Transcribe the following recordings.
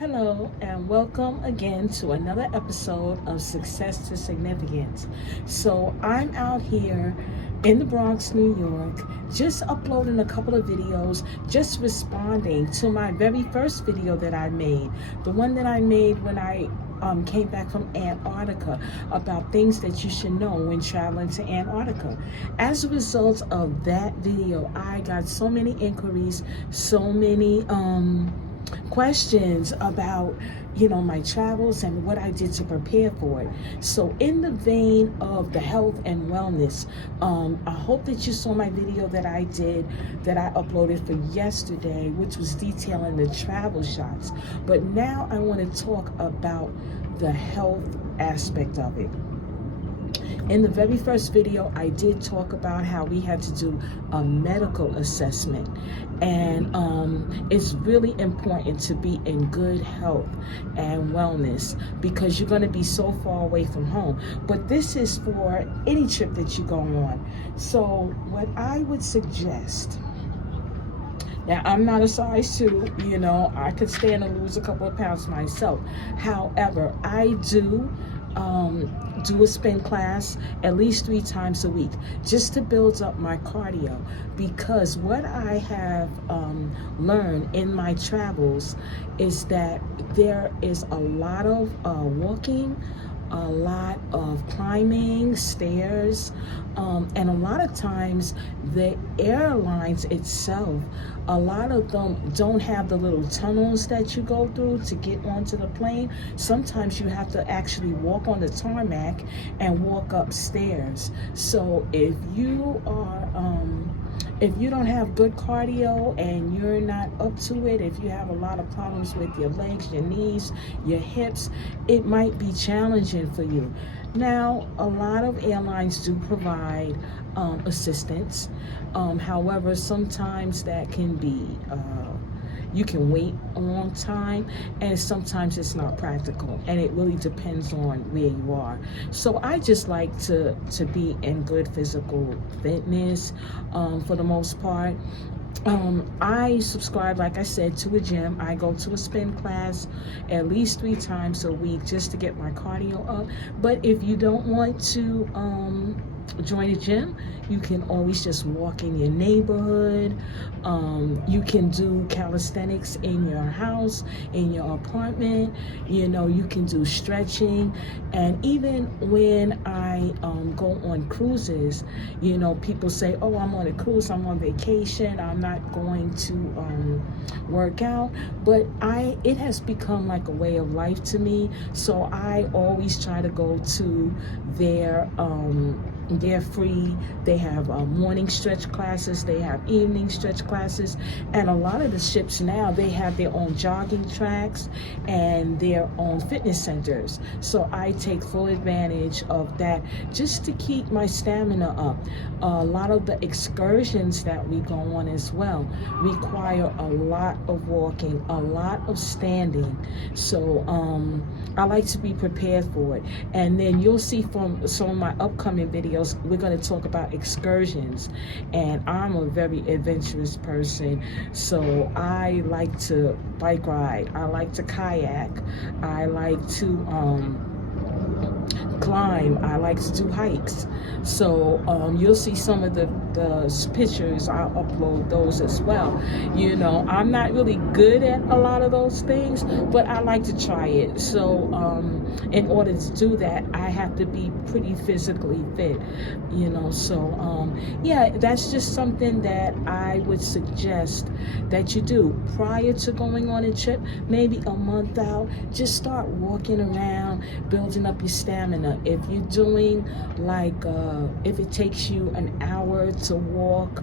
Hello and welcome again to another episode of Success to Significance. So I'm out here in the Bronx, New York, just uploading a couple of videos, just responding to my very first video that I made, the one that I made when I came back from Antarctica, about things that you should know when traveling to Antarctica. As a result of that video, I got so many inquiries, so many questions about my travels and what I did to prepare for it. So in the vein of the health and wellness, I hope that you saw my video that I uploaded for yesterday, which was detailing the travel shots. But now I want to talk about the health aspect of it. In the very first video, I did talk about how we had to do a medical assessment, and it's really important to be in good health and wellness because you're going to be so far away from home. But this is for any trip that you go on. So what I would suggest, now, I'm not a size 2, I could stand to lose a couple of pounds myself. However, I do a spin class at least 3 times a week just to build up my cardio, because what I have learned in my travels is that there is a lot of walking, a lot of climbing stairs, and a lot of times the airlines itself, a lot of them don't have the little tunnels that you go through to get onto the plane. Sometimes you have to actually walk on the tarmac and walk upstairs. So if you don't have good cardio and you're not up to it, if you have a lot of problems with your legs, your knees, your hips, it might be challenging for you. Now, a lot of airlines do provide assistance. However, sometimes that can be, you can wait a long time, and sometimes it's not practical, and it really depends on where you are. So I just like to be in good physical fitness for the most part. I subscribe, like I said, to a gym. I go to a spin class at least 3 times a week just to get my cardio up. But if you don't want to join a gym, you can always just walk in your neighborhood. You can do calisthenics in your house, in your apartment. You can do stretching. And even when I go on cruises, people say, oh, I'm on a cruise, I'm on vacation, I'm not going to work out. But it has become like a way of life to me. So I always try to go to their they're free. They have morning stretch classes. They have evening stretch classes. And a lot of the ships now, they have their own jogging tracks and their own fitness centers. So I take full advantage of that just to keep my stamina up. A lot of the excursions that we go on as well require a lot of walking, a lot of standing. So I like to be prepared for it. And then you'll see from some of my upcoming videos, we're going to talk about excursions. And I'm a very adventurous person, so I like to bike ride, I like to kayak, I like to climb, I like to do hikes. So you'll see some of the pictures. I'll upload those as well. I'm not really good at a lot of those things, but I like to try it. So in order to do that, I have to be pretty physically fit, so yeah, that's just something that I would suggest that you do prior to going on a trip, maybe a month out. Just start walking around, building up your stamina. If you're doing if it takes you an hour to walk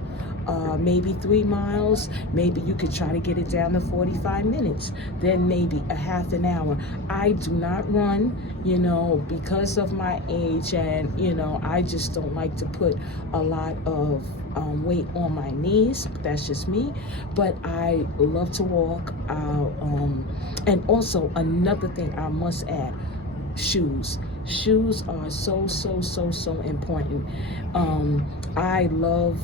maybe 3 miles, maybe you could try to get it down to 45 minutes, then maybe a half an hour. I do not run, because of my age, and I just don't like to put a lot of weight on my knees. That's just me. But I love to walk. And also another thing I must add, shoes. shoes are so important. I love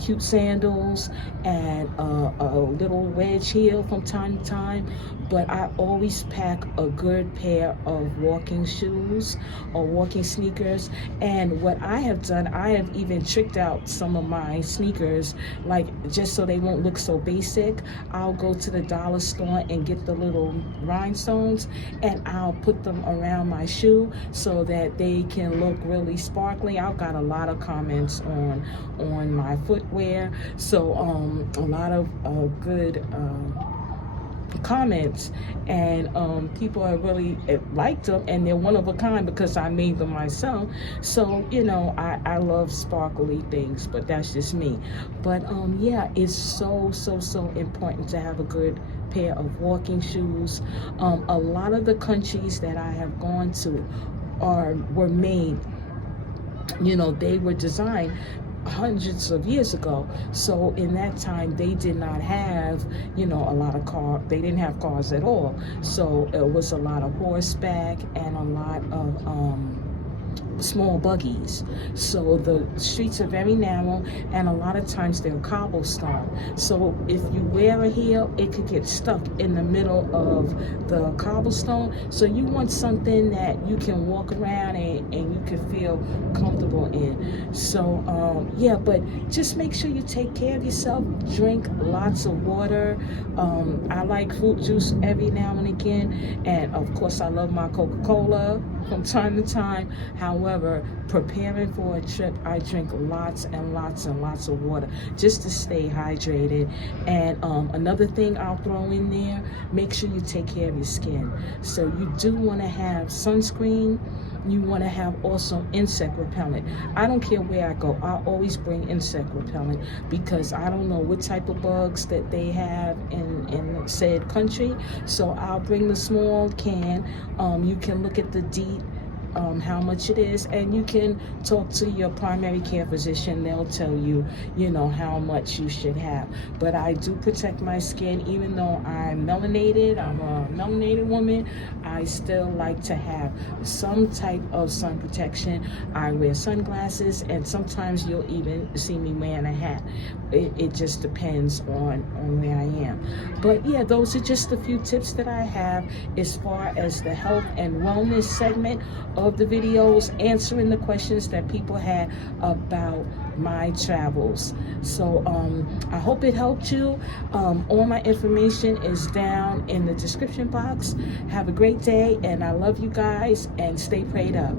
cute sandals and a little wedge heel from time to time, but I always pack a good pair of walking shoes or walking sneakers. And what I have done, I have even tricked out some of my sneakers, like just so they won't look so basic. I'll go to the dollar store and get the little rhinestones, and I'll put them around my shoe so that they can look really sparkly. I've got a lot of comments on my footwear, so a lot of good comments, and people have really liked them, and they're one of a kind because I made them myself. So you know, I love sparkly things, but that's just me. But yeah, it's so important to have a good pair of walking shoes. A lot of the countries that I have gone to were made, you know, they were designed hundreds of years ago. So in that time, they did not have, you know, a lot of they didn't have cars at all. So it was a lot of horseback and a lot of small buggies. So the streets are very narrow, and a lot of times they're cobblestone. So if you wear a heel, it could get stuck in the middle of the cobblestone. So you want something that you can walk around and you can feel comfortable in. So yeah, but just make sure you take care of yourself. Drink lots of water. I like fruit juice every now and again, and of course I love my Coca-Cola from time to time. However, preparing for a trip, I drink lots and lots of water just to stay hydrated. And another thing I'll throw in there, make sure you take care of your skin. So you do want to have sunscreen. You want to have also insect repellent. I don't care where I go, I always bring insect repellent, because I don't know what type of bugs that they have in said country. So I'll bring the small can. You can look at the deep, how much it is, and you can talk to your primary care physician. They'll tell you, you know, how much you should have. But I do protect my skin, even though I'm melanated. I'm a melanated woman. I still like to have some type of sun protection. I wear sunglasses, and sometimes you'll even see me wearing a hat. It just depends on where I am. But yeah, those are just a few tips that I have as far as the health and wellness segment of the videos, answering the questions that people had about my travels. So I hope it helped you. All my information is down in the description box. Have a great day, and I love you guys, and stay prayed up.